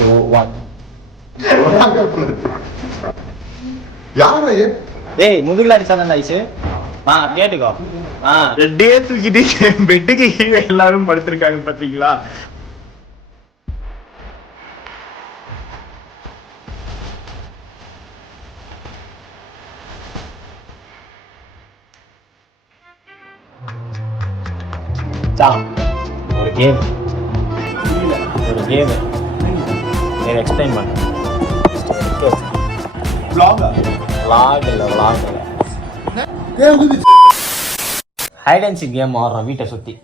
2 1 யாரு ஏய் முதுகுல அடிச்சானே ஐஸ் கேட்டுக்கோ ரெட்டே தூக்கிட்டு பெட்டுக்கு கீழே எல்லாரும் படுத்திருக்காங்க பாத்தீங்களா? ஒரு கேம் எக்ஸ்பிளைன் பண்ண vlog இல்ல ஹைட் அண்ட் சீக் கேம் ஆடுறோம் வீட்டை சுத்தி.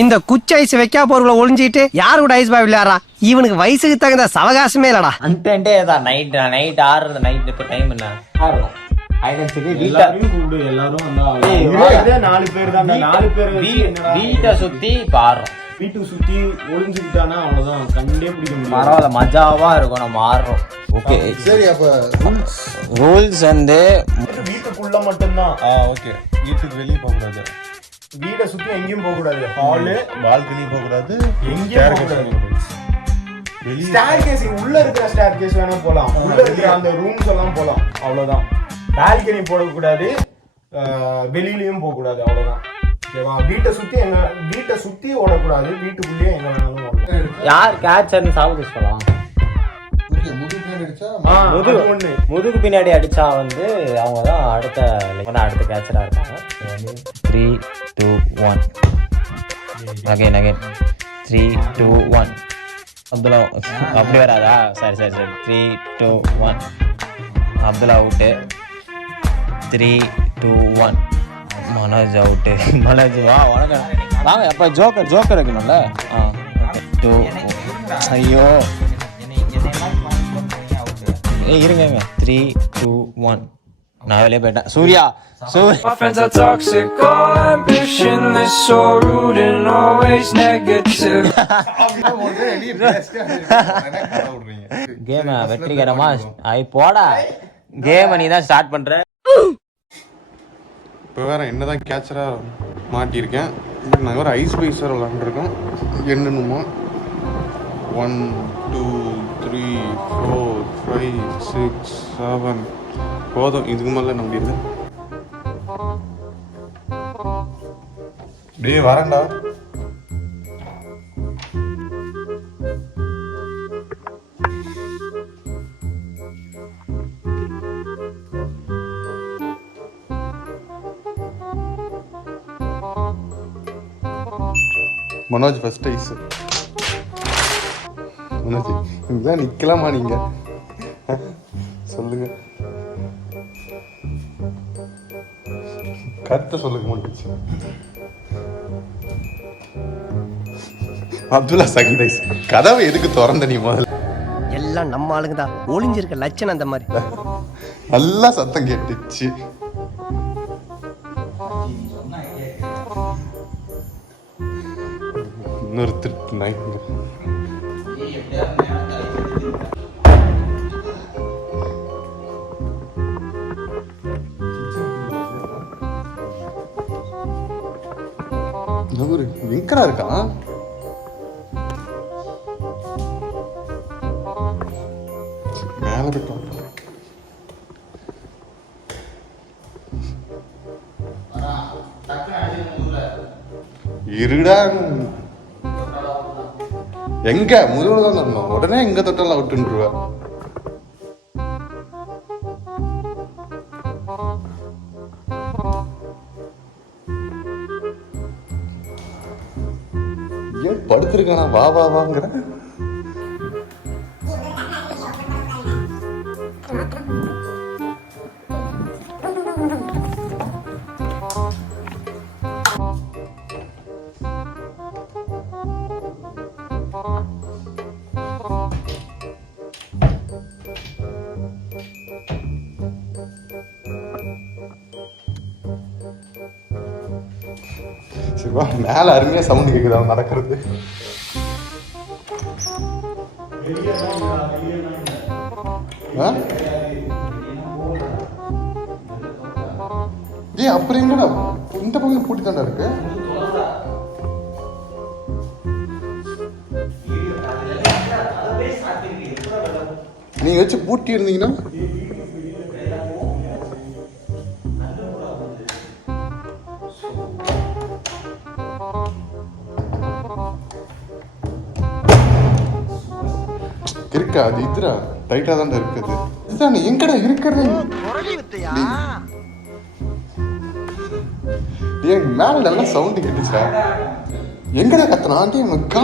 இந்த குச்சி ஐஸ் வைக்கா போறவங்கள ஒளிஞ்சிட்டு யாரு கூட ஐஸ் பாய் விளையாடுறா? இவனுக்கு வயசுக்கு தகுந்த சவகாசமே இல்லடா. அன்டே தான் நைட் ஆடுறது. நைட் இப்ப டைம் என்ன ஆடுறோம் ஹைட் அண்ட் சீக். எல்லாரும் வந்தா 4 பேர் தான். 4 பேர் வீட்டை சுத்தி ஆடுறோம். வீட்டுக்கு சுத்தி ஒளிஞ்சுக்கிட்டானா அவ்வளவுதான், கண்டே பிடிக்க முடியும். பரவாயில்ல, மஜாவா இருக்கும். நம்ம ஆடுறோம். ஓகே சரி, அப்ப ரூல்ஸ் வந்து வீட்டுக்குள்ள மட்டும்தான். ஓகே. வீட்டுக்கு வெளியே போக கூடாது, வீட்டை சுத்தி எங்கேயும் போக கூடாது. ஹாலு, பால்கனி போக கூடாது, எங்கேயும் போக கூடாது. ஸ்டேர்கேஸ் உள்ள இருக்கிற ஸ்டேர்கேஸ் வேணா போலாம், உள்ள இருக்கிற அந்த ரூம்ஸ் எல்லாம் போலாம், அவ்வளவுதான். பால்கனி போட கூடாது, வெளியிலயும் போக கூடாது, அவ்வளவுதான். வீட்டை சுத்தி ஓடக்கூடாது, வீட்டுக்குள்ளேயே எங்க வேணாலும் ஓடலாம். யார் கேட்சர்னு சாப்பிட்டு சொல்லலாம். முதுகு பின்னாடி அடிச்சா வந்து அவங்க தான் அடுத்த கேட்சரா இருப்பாங்க. 3 2 1 அகைன் 3 2 1 அப்துல்லா அப்படி வராதா? சரி 3 2 1 அப்துல்லா அவுட்டு. 3 2 1 மனோஜ் அவுட்டு. மனோஜ் வணக்கம் வாங்க. அப்போ ஜோக்கர் வைக்கணும்ல. ஐயோ இருங்க 3 2 1 நான் வெளியே போயிட்டேன். Surya My friends are toxic, all ambitionless, so rude and always negative. Game வெற்றிகரமா போடா. கேம் நீ தான் ஸ்டார்ட் பண்ற. இப்போ வேற என்னதான் கேட்சரா மாட்டியிருக்கேன். நாங்கள் ஒரு ஐஸ் பைஸர் விளாண்டுருக்கோம். என்னென்னுமோ 1 2 3 4 5 6 7 போதும், இதுக்கு மேலே நம்பிடுது. டேய் வரேன்டா. Manoj first ice. மனோஜ் இதுதான் நிக்கலாமா நீங்க? சொல்லுங்க, கருத்தை சொல்லுங்க. முடிச்சு அப்துல்லா செகண்ட் ஐஸ். கதவை எதுக்கு திறந்த நீ முதல்ல? எல்லாம் நம்ம ஆளுங்க தான். ஒளிஞ்சிருக்க லட்சணம் அந்த மாதிரி. நல்லா சத்தம் கேட்டுச்சு. இன்னொரு திருட்டு எங்கடா இருக்கான்? மேல இருக்கான். இருடா. எங்க முதுகுல தான் தரணும். உடனே எங்க தொட்டாலும் அவுட்டுருவா. ஏன் படுத்திருக்கானா? வா வா வாங்கிற. சிவா மேல அருமையா சவுண்ட் கேக்குது அவன் நடக்கிறது. ஏய் அப்புறம் எங்கடா இந்த பக்கம் பூட்டி தாண்டா இருக்கு. நீங்க வச்சு பூட்டி இருந்தீங்கன்னா இருக்கா அது இதுரா டைட்டா தான் இருக்குது இதுதான் எங்கடா இருக்கிறது ஏன் மேல நல்லா சவுண்ட் கேட்டுச்சா எங்கடா கத்துனா ஆண்டி மக்கா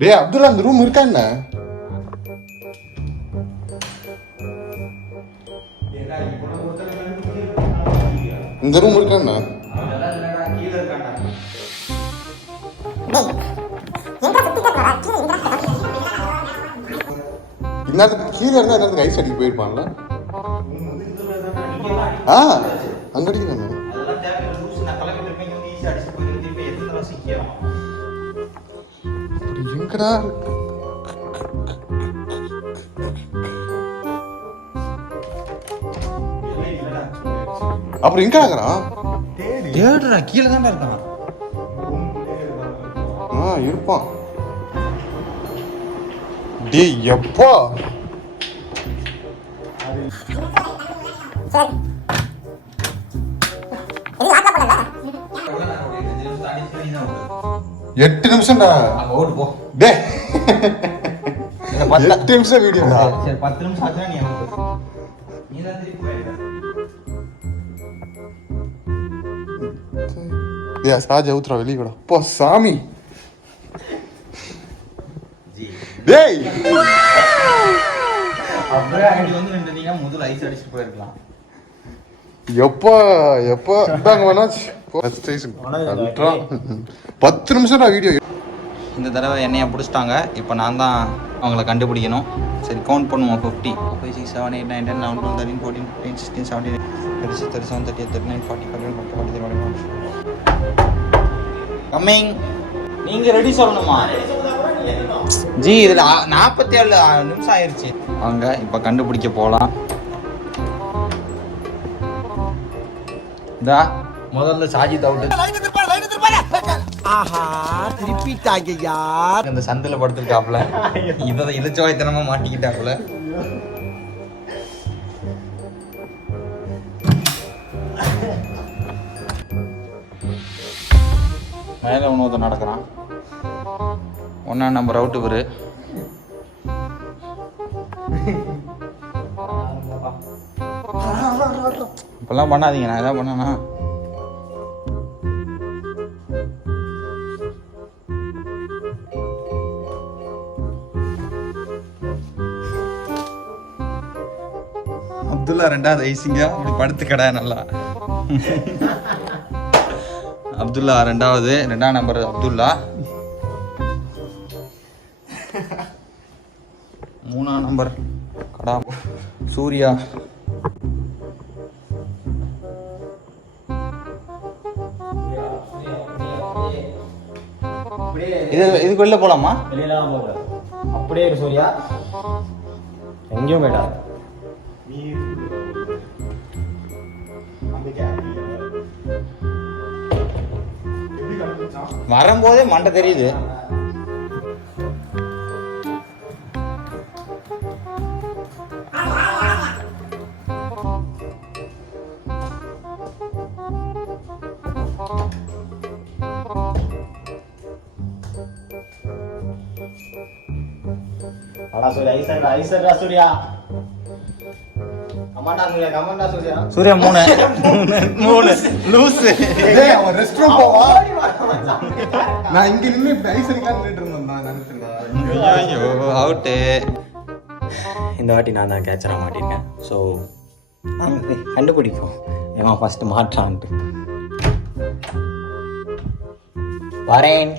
டேய் அப்துல்லா அந்த ரூம் இருக்கா என்ன இந்த ரூம் இருக்கா என்ன இன்னத்துக்கு கீழே இருந்தா இன்னத்துக்கு ஐஸ் அடிக்க போயிருப்பான்ல அங்க அடிக்கிறாங்க எங்கடா அப்புறம் எங்க ஆகுறான் தேடுறா கீழே தான் இருக்கான் இருப்பான் டேய் எப்பா எட்டு நிமிஷம்டா ஓடு போ டே 8 நிமிஷம் வீடியோடா சரி 10 நிமிஷம் ஆச்சுனா நீ தான் திருப்பி போயிடு சாஜா ஊத்துறா வெளியே கூட போ சாமி டேய் அப்படியே அடி வந்து நின்றீங்க முதல்ல ஐஸ் அடிச்சிட்டு போயிருக்கலாம் எப்பா இதாங்க வேணாச்சு 10 நிமிஷம் வீடியோ இந்த தடவை என்னையா பிடிச்சிட்டாங்க இப்போ நான் தான் அவங்கள கண்டுபிடிக்கணும் சரி கவுண்ட் பண்ணுவோம் 50 5 6 7 8 9 10 11 12 13 14 15 16 17 36 37 38 39 40 கம்மிங் நீங்கள் ரெடி சொல்லணுமா ஜி இதில் 47 நிமிஷம் ஆயிடுச்சு வாங்க இப்போ கண்டுபிடிக்க போகலாம் இதா முதல்ல சாஜித் அவுட் ஆஹா திருப்பிட்டாங்க யார் இந்த சந்தில படுத்துருக்காப்புல இதை இலச்சவாய்த்தனமா மாட்டிக்கிட்டாப்புல மேல ஒன்று நடக்கிறான் 1ஆம் நம்பர் அவுட் இவரு இப்பெல்லாம் பண்ணாதீங்க நான் எதாவது பண்ணேன்னா அப்துல்லா 2வது ஐசிங்க இப்படி படுத்து கடை நல்லா அப்துல்லா 2ஆம் நம்பர் அப்துல்லா 3ஆம் நம்பர் கடா சூர்யா இதுக்கு வெளில போலாமா வெளியெல்லாம் போக அப்படியே இரு சூர்யா எங்கேயும் போயிட்டா வரும்போதே மண்டை தெரியுது அடா சூர்யா ஐசர்டா சூர்யா கமாண்டா சூர்யா சூர்யா 3 லூஸ் அவன் ரெஸ்ட் ரூம் போவா நான் இங்க நின்னு இப்படி ஐஸ் அடிக்கலாம் இருந்தேன் நான் நினைச்சேன் ஐயோ அவுட்டு இந்த வாட்டி நான் தான் கேட்சராக மாட்டிருக்கேன் ஸோ நாங்கள் கண்டுபிடிப்போம் ஏன்னா ஃபஸ்ட்டு மாட்டான்ட்டு வரேன்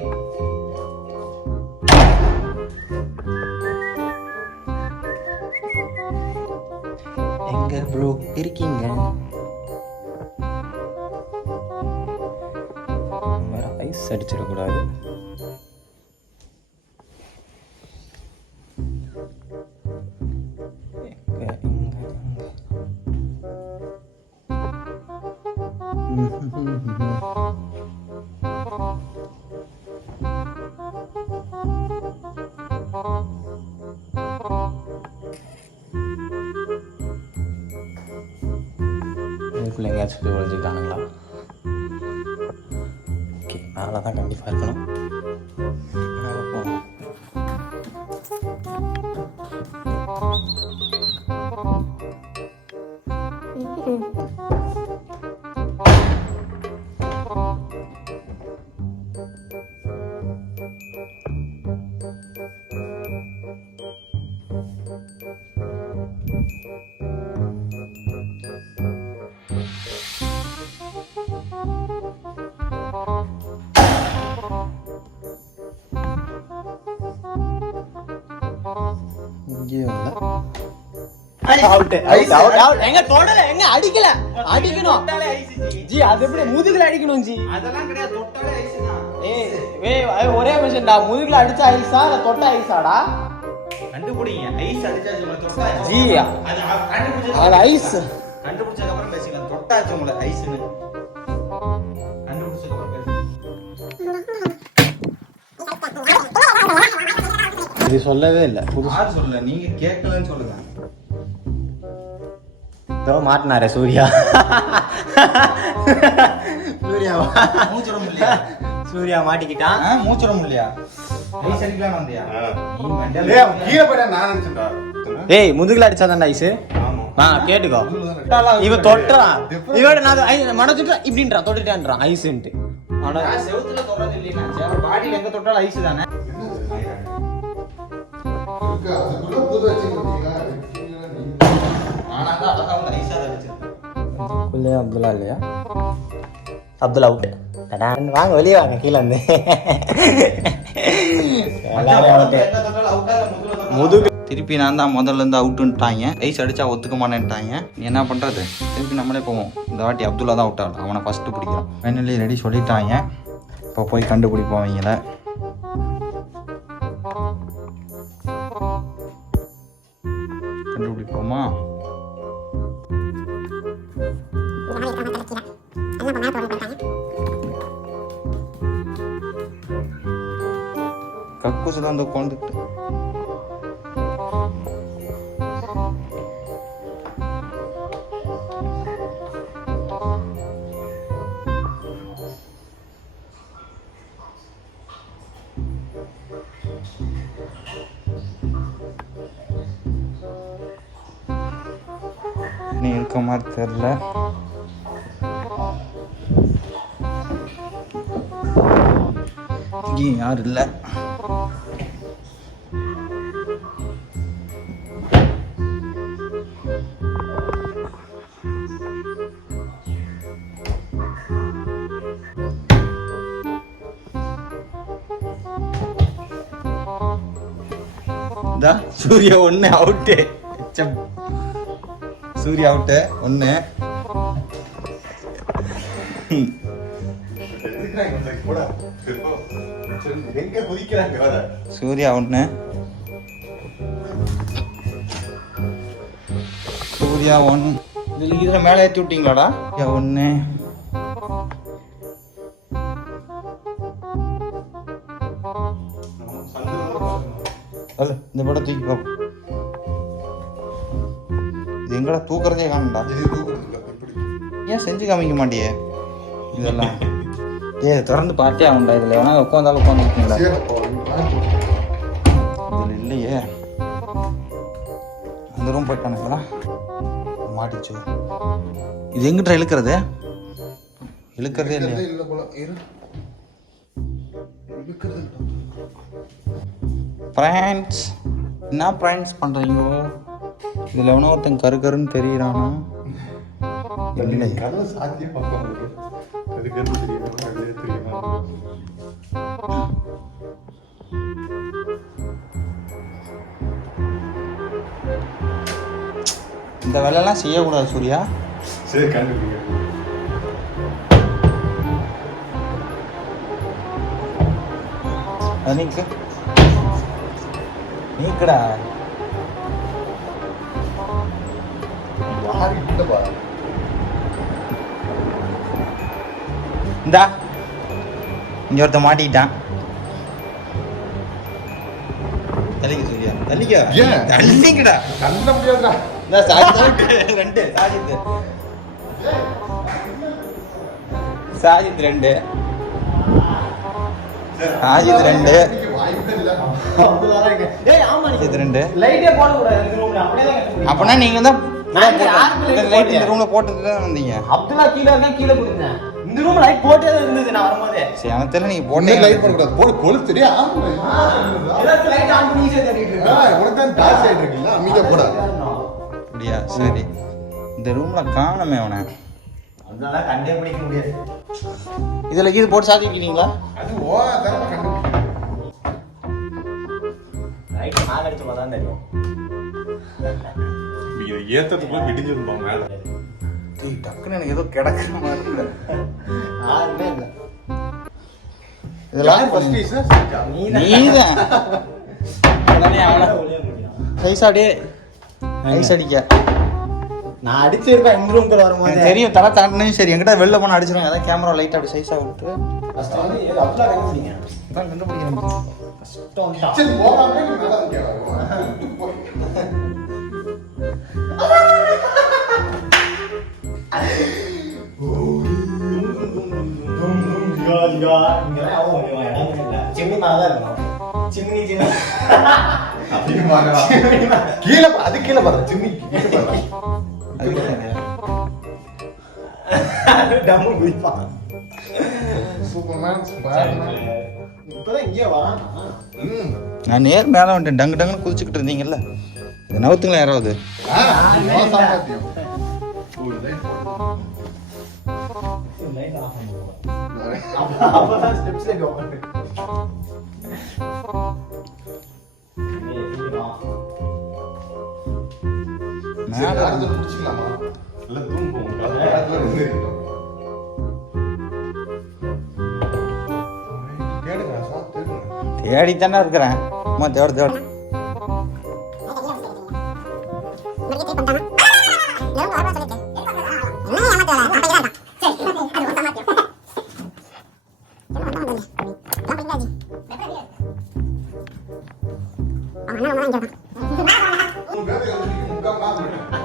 எங்க ப்ரோ இருக்கீங்க ஐஸ் அடிச்சிடக்கூடாது இதுக்குள்ள எங்கேயாச்சும் போய் ஒழிஞ்சிக்கிட்டானுங்களா? ஓகே, மேலே தான் கண்டிப்பாக இருக்கணும். மேலே போகணும். இங்கேயும் இல்லை. எங்க தொடல எங்க அடிக்கல அடிக்கணும் ஜி. அது எப்படி முதுகுல அடிக்கணும் ஜி? அதெல்லாம் கிடையாது, தொட்டாலே ஐஸ் தான். ஏய் ஒரே விஷயம்டா, முதுகுல அடிச்சா ஐஸா இல்ல தொட்டா ஐஸாடா? கண்டுபிடிங்க. ஐஸ் அடிச்சாச்சு உங்களை தொட்டா ஜி அது கண்டுபிடிச்சது. அது ஐஸ் கண்டுபிடிச்சதுக்கு அப்புறம் பேசிக்கலாம். தொட்டாச்சு உங்களை ஐஸ்னு கண்டுபிடிச்சதுக்கு அப்புறம் பேசலாம். இது சொல்லவே இல்லை. யார் சொல்லல, நீங்க கேட்கலன்னு சொல்லுங்க. மாட்டினாரே சூர்யா. சூர்யாவா? மூச்சுட முடியலையா? சூர்யா மாட்டிக்கிட்டான். மூச்சுட முடியலையா? ஐஸ் அடிக்கலாம் வந்தியா? கீழே போயிட்டா நான் நினைச்சேன்டா. ஏய், முதுகுல அடிச்சாதான் ஐஸு. கேட்டுக்கோ. இவன் தொட்டுறான். இவன் நான் மனசுட்டு இப்படின்றான், தொட்டுட்டான்றான் ஐஸுன்ட்டு. ஆனா செவுத்துல தொடறது இல்லைன்னா பாடியில எங்க தொட்டாலும் ஐஸ் தானே. ஆனா தான் அழகா வந்து ஐஸா தான் வச்சிருக்கேன். அப்துல்லா இல்லையா? அப்துல்லா அவுட். வாங்க வெளியே வாங்க, கீழே வந்து. முதுகு திருப்பி நான் தான் முதல்ல இருந்து அவுட்டுன்ட்டாங்க. ஐஸ் அடிச்சா ஒத்துக்க மாட்டேன்ட்டாங்க. என்ன பண்றது, திருப்பி நம்மளே போவோம். இந்த வாட்டி அப்துல்லா தான் அவுட் ஆகலாம், அவனை ஃபர்ஸ்ட் பிடிக்கிறோம். ஃபைனலி ரெடி சொல்லிட்டாங்க. இப்போ போய் கண்டுபிடிப்போம் அவங்கள. கண்டுபிடிப்போமா? கக்கூசு தான் உட்காந்துட்டு. நீ இருக்க மாதிரி தெரியல. இங்கேயும் யாரும் இல்லை. சூர்யா ஒண்ணு அவுட்டு. சூர்யா அவுட்டு ஒண்ணு. சூர்யா ஒண்ணு. சூர்யா ஒன்று. இதுல மேலே ஏற்றி விட்டீங்களாடா? ஒண்ணு. இந்த படம் தூக்கி பார்ப்போம். இது எங்கடா தூக்குறதே காணண்டா. ஏன் செஞ்சு காமிக்க மாட்டியே இதெல்லாம்? திறந்து பார்த்தே ஆகும்டா. இதுல வேணா உட்காந்தாலும் உட்காந்துருக்கீங்களா? இதுல இல்லையே. அந்த ரூம் போயிட்டானுங்களா? மாட்டிச்சு. இது எங்கிட்ட இழுக்கிறதே இல்லையா? ஃப்ரெண்ட்ஸ், என்ன ஃப்ரெண்ட்ஸ் பண்ணுறீங்க? இதில் எவனோ ஒருத்தன் கருன்னு தெரியுறானா? இந்த வேலையெல்லாம் செய்யக்கூடாது சூர்யா. சரி, கண்டுபிடிங்க. நீக்கடா. இந்தா இங்க ஒருத்த மாட்டிக்கிட்டான். தள்ளிக்க சொல்லியா தள்ளிக்க ஏன்? தள்ளிக்கடா கண்ட முடியாதுடா. இந்த சாஜித் 2 சாஜித் 2 வாய்ப்பே இல்ல. டேய் ஆமா நீ சாஜித் 2 லைட்டே போட கூடாது இந்த ரூம்ல அப்படியே தான் கட்ட அப்பனா நீங்க தான் லைட் இந்த ரூம்ல போட்டுட்டு தான் வந்தீங்க. அப்துல்லா கீழ இருக்கா கீழ குடுங்க இந்த ரூம்ல லைட் போட்டே தான் இருந்தது நான் வரும்போது சரி எனக்கு தெரியல நீங்க ஒண்ணே போட்டே லைட் பண்ணக்கூடாது. போடு கொளுத்துறியா? எல்லாரும் லைட் ஆன் பண்ணி ஈஸியா தேடிட்டு இருக்காங்க உனக்கு தான் டார்ச் லைட் இருக்குல்ல, அமைதியா போடா. அப்படியா சரி. இந்த ரூம்ல காணமே அவனை. அதனால கண்டே பிடிக்க முடியாது இதுல இது போட்டு சாத்திக்கிறீங்களா? அது தரமா கண்டு. லைட் நான் அடிச்சு பார்த்தா தான் தெரியும் இதை ஏத்ததுக்குள்ள விடிஞ்சிருப்பாங்க மேல. டக்குன்னு எனக்கு ஏதோ கிடக்குற மாதிரி இல்லை. யாருமே இல்ல இதெல்லாம் ஃபர்ஸ்ட் இஸ் நீதான் சைஸ் அப்படியே ஐஸ் அடிக்க நான் அடிச்சிருப்பேன் இந்த ரூம்க்குள்ள வரும்போது எனக்கு தெரியும். தலை தாண்டினும் சரி என்கிட்ட வெளில போனால் அடிச்சிருவாங்க. அதான் கேமரா லைட் அப்படி சைஸாக விட்டு ஃபர்ஸ்ட் வந்து ஏதோ அப்துல்லா கண்டுபிடிங்க அதான் கண்டுபிடிக்கிறேன். கஷ்டம் கிச்சன் போகாம நீ மேல இருக்கேன். சிம்னி மேல இருக்கணும் சிம்னி அப்படின்னு பாருடா. கீழே அது கீழே பாரு. சின்னி கீழே பாரு. டம்மு குதிப்பான் சூப்பர்மேன் ஸ்பைடர்மேன். இப்பதான் இங்கே வரான் நான் நேர் மேலே வந்துட்டேன். டங்கு டங்குன்னு குதிச்சுக்கிட்டு இருந்தீங்கல்ல. இது நவுத்துங்களா யாராவது? சாமர்த்தியம். அப்பதான் ஸ்டெப்ஸ் மேலே அடுத்து பிடிச்சிக்கலாமா? இல்ல தூங்குவோம். அதுல ரெண்டு இருக்கட்டும். கேளுங்க சார் தேடுங்க. தேடித்தானே இருக்கிறேன். அம்மா தேடு.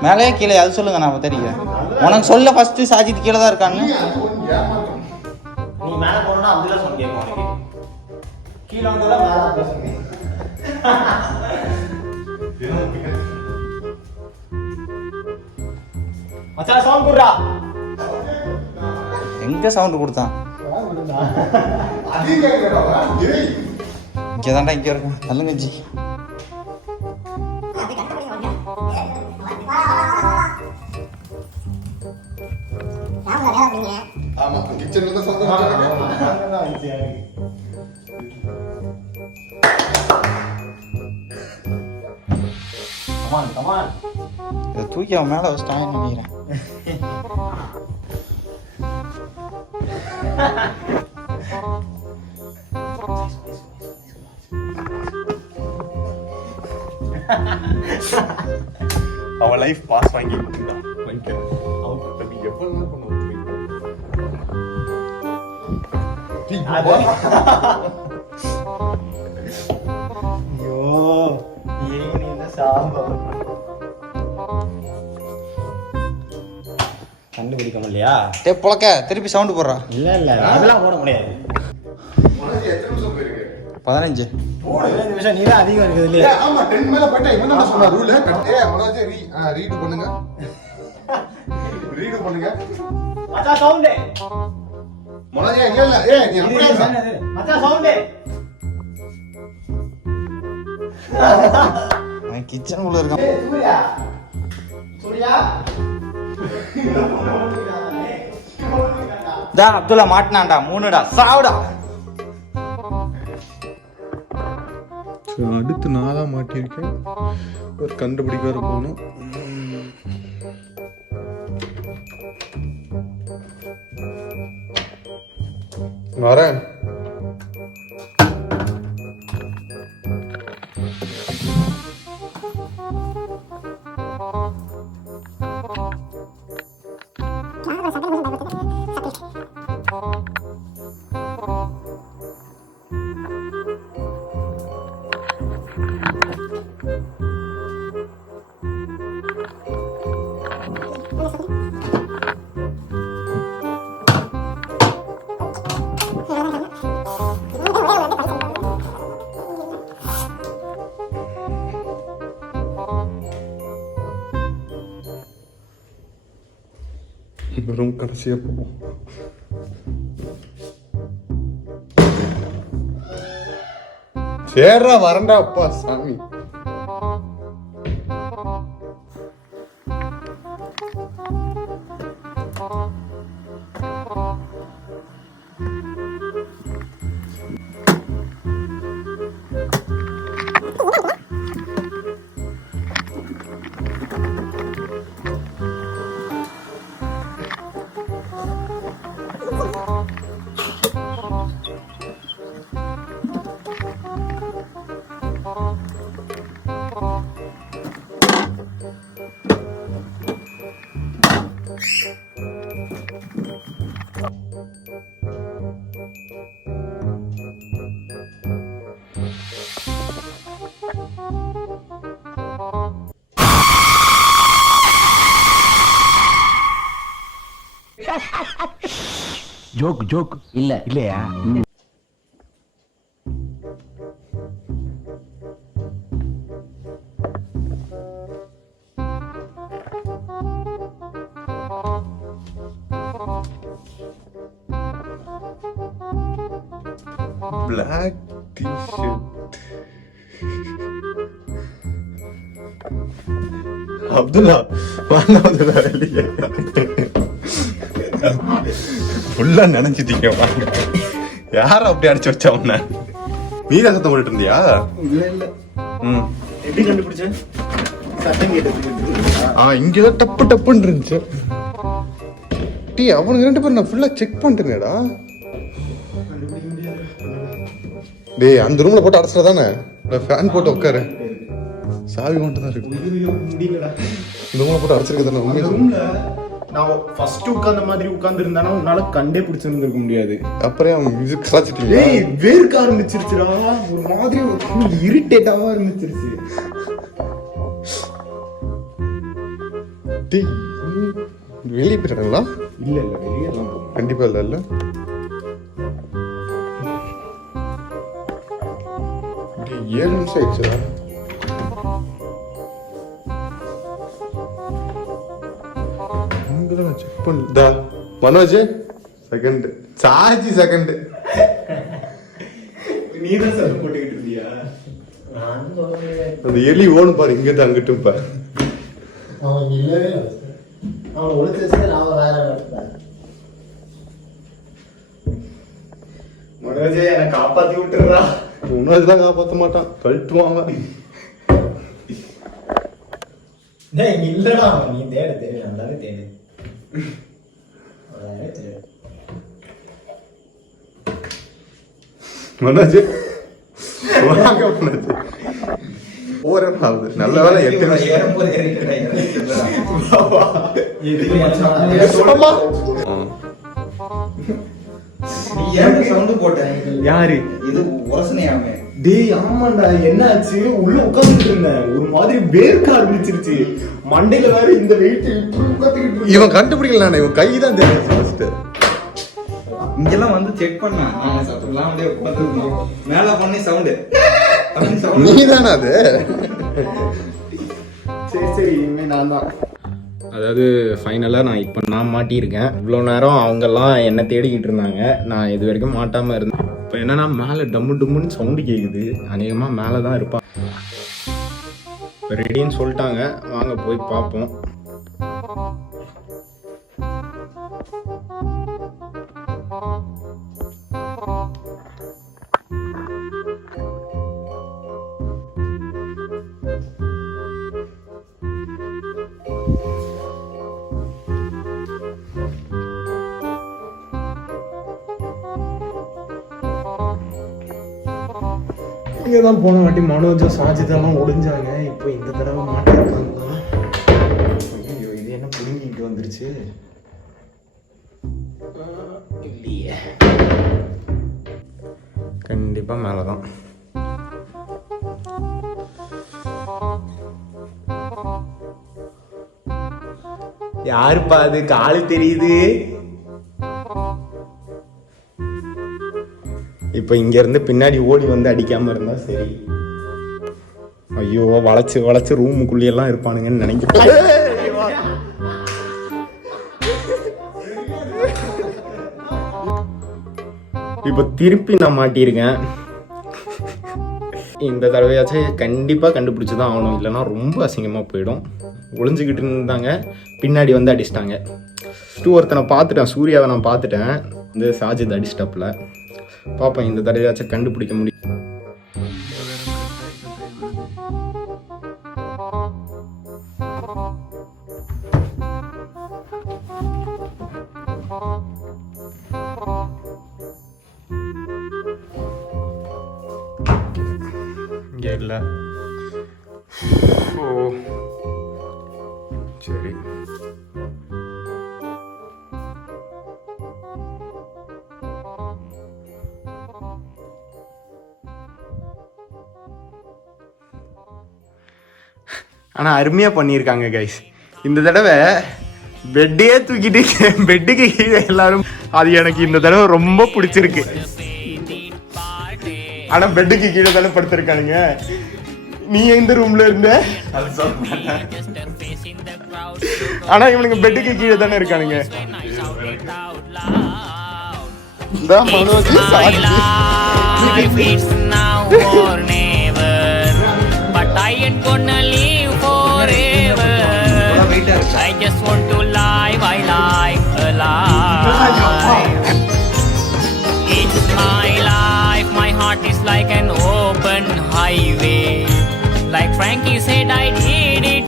மேலேயே கீழே அது சொல்லுங்க நான் தெரியும். உனக்கு சொல்ல ஃபர்ஸ்ட் சாஜித் கீழே தான் இருக்கான்னு. நீ மேல போனா அப்துல்லா சொன்ன கேட்கும் உனக்கு கீழே வந்தா மேல அப்துல்லா சொன்னீங்க மச்சான் சவுண்ட் குடுறா எங்க சவுண்ட் கொடுத்தான்? அது கேக்குறடா. ஏய் இங்கே தான்டா இங்கே இருக்கும். நல்லங்கஞ்சி ஆமா கிச்சன்ல தான் சவுண்ட் வச்சாங்க. கமான் இதை தூக்கி அவன் மேலே வச்சுட்டான்னு நினைக்கிறேன். அவன் லைஃப் பாஸ் வாங்கி கொடுத்துட்டான். வாங்கிக்கிறேன். அவன் தம்பி எவ்வளவு பண்ண ஐயோ ஏன் இந்த சாம்பல் கண்டுபிடிக்கணும் இல்லையா புழக்க திருப்பி சவுண்டு போடுறா. இல்ல அதெல்லாம் போட முடியாது எத்தனை நிமிஷம் போயிருக்கு? 15 15 நிமிஷம் நீதான் அதிகம் இருக்குது இல்லையா ஆமா 10 மேல போயிட்டா இவன் என்ன சொன்னா ரூல் மனோஜ் ரீட் பண்ணுங்க. ரீட் பண்ணுங்க. மச்சான் சவுண்ட் மனோஜ் இல்ல இல்ல நீ அப்படியே மச்சான் சவுண்ட் கிச்சன் உள்ள இருக்கான். சூர்யா சூர்யா டா அப்துல்லா மாட்டினான்டா. 3டா சாவுடா. அடுத்து நான் தான் மாட்டியிருக்கேன். ஒரு கண்டுபிடிக்க வர போகணும். வரேன். ரூம் கடைசியாக போவோம். சேர்றா வரண்டா அப்பா சாமி. ஜோக் இல்லையா? Black t-shirt. அப்துல்லா வாங்க அப்துல்லா வெளியே. ஃபுல்லா நினைச்சிட்டீங்க. யாரும் அப்படி அடிச்சு வச்சா உன்ன? நீ தான் சத்தம் போட்டுட்டு இருந்தியா? இல்ல எப்படி கண்டுபிடிச்ச? சத்தம் கேட்டு இங்கதான் டப்பு டப்புன்னு இருந்துச்சு. டீ அவனுக்கு 2 பேரும் நான் ஃபுல்லா செக் பண்ணிட்டேனேடா. டேய் அந்த ரூம்ல போட்டு அடைச்சிட தானே ஃபேன் போட்டு உட்காரு. சாவி மட்டும் தான் இருக்கு. இந்த ரூம்ல போட்டு அடைச்சிருக்க தானே உண்மையா? ரூம்ல நான் ஃபர்ஸ்ட் உட்கார்ந்த மாதிரி உட்கார்ந்திருந்தானா உன்னால கண்டே பிடிச்சிருந்திருக்க முடியாது. அப்புறம் அவன் மியூசிக் கலாச்சிட்டீங்க. ஏய் வேர்க்க ஆரம்பிச்சிருச்சுடா. ஒரு மாதிரி இரிட்டேட்டாவா ஆரம்பிச்சிருச்சு. டேய் வெளியே போயிட்டாங்களா? இல்ல வெளியே எல்லாம் போகும். கண்டிப்பா இல்ல. டேய் 7 நிமிஷம் ஆயிடுச்சுடா. செக் பண்ணா மனோஜ் செகண்ட் சார்ஜ் செகண்ட். நீதான் சத்தம் போட்டுக்கிட்டு இருந்தியா? அந்த எலி ஓடும் பாரு இங்க இருந்து அங்கிட்டும் பாரு. அவன் இல்லவே அவனை ஒழிச்சு வச்சுட்டு நான் வேற மனோஜே என்னை காப்பாத்தி விட்டுறா. மனோஜ்லாம் காப்பாற்ற மாட்டான், கழட்டுவான் அவன். இல்லடா நீ தேடு நல்லாவே தேடு. மனோஜ் ஓரே ஆகுது. நல்ல வேலை 8 நிமிஷம். யாரு இது உரசனையாமே? டேய் ஆமாண்டா என்னாச்சு? உள்ள உட்கார்ந்துட்டு இருந்தேன், ஒரு மாதிரி வேர்க்க ஆரம்பிச்சிருச்சு. மண்டையில வேற இந்த வெயிட் உட்காந்துக்கிட்டு. இவன் கண்டுபிடிக்கல, இவன் கை தான் தெரியும் ஃபர்ஸ்ட். இங்கெல்லாம் வந்து செக் பண்ணேன். சத்தம்லாம் வந்து உட்காந்துருந்தோம். மேல பண்ணி சவுண்டு நீ தானே அது? சரி இனிமே நான் தான். அதாவது ஃபைனலாக நான் மாட்டியிருக்கேன். இவ்வளோ நேரம் அவங்கெல்லாம் என்ன தேடிக்கிட்டு இருந்தாங்க, நான் இது வரைக்கும் மாட்டாமல் இருந்தேன். இப்போ என்னன்னா மேலே டம்மு டம்முன்னு சவுண்டு கேட்குது. அநேகமாக மேலே தான் இருப்பான். இப்போ ரெடின்னு சொல்லிட்டாங்க, வாங்க போய் பார்ப்போம். இங்கே தான் போன வாட்டி மனோஜோ சாஜிதெல்லாம் ஒளிஞ்சாங்க. இப்போ இந்த தடவை மாட்டிருக்காங்களா? ஐயோ இது என்ன புடுங்கிட்டு வந்துருச்சு? இல்லையே, கண்டிப்பாக மேலே தான். யாருப்பா அது? காலு தெரியுது. இப்போ இங்கேருந்து பின்னாடி ஓடி வந்து அடிக்காமல் இருந்தால் சரி. ஐயோ வளைச்சு வளைச்சு ரூமுக்குள்ளேயெல்லாம் இருப்பானுங்கன்னு நினைக்கிறேன். இப்போ திருப்பி நான் மாட்டியிருக்கேன். இந்த தடவையாச்சும் கண்டிப்பாக கண்டுபிடிச்சி தான் ஆகணும், இல்லைன்னா ரொம்ப அசிங்கமாக போயிடும். ஒளிஞ்சிக்கிட்டு இருந்தாங்க, பின்னாடி வந்து அடிச்சிட்டாங்க. ஒருத்தனை பார்த்துட்டேன், சூர்யாவை நான் பார்த்துட்டேன், இந்த சாஜித் அடிச்சிட்டாப்புல. பார்ப்பேன் இந்த தடவையாச்சும் கண்டுபிடிக்க முடியும். இங்கே இல்லை. ஓ சரி. ஆனால் அருமையாக பண்ணியிருக்காங்க கைஸ். இந்த தடவை பெட்டே தூக்கிட்டு பெட்டுக்கு கீழே எல்லாரும், அது எனக்கு இந்த தடவை ரொம்ப பிடிச்சிருக்கு. ஆனால் பெட்டுக்கு கீழே தானே படுத்திருக்கானுங்க. நீ எந்த ரூம்ல இருந்த? ஆனா இவனுக்கு பெட்டுக்கு கீழே தானே இருக்கானுங்க. I just want to live, I live alive. It's my life, my heart is like an open highway. Like Frankie said, I did it.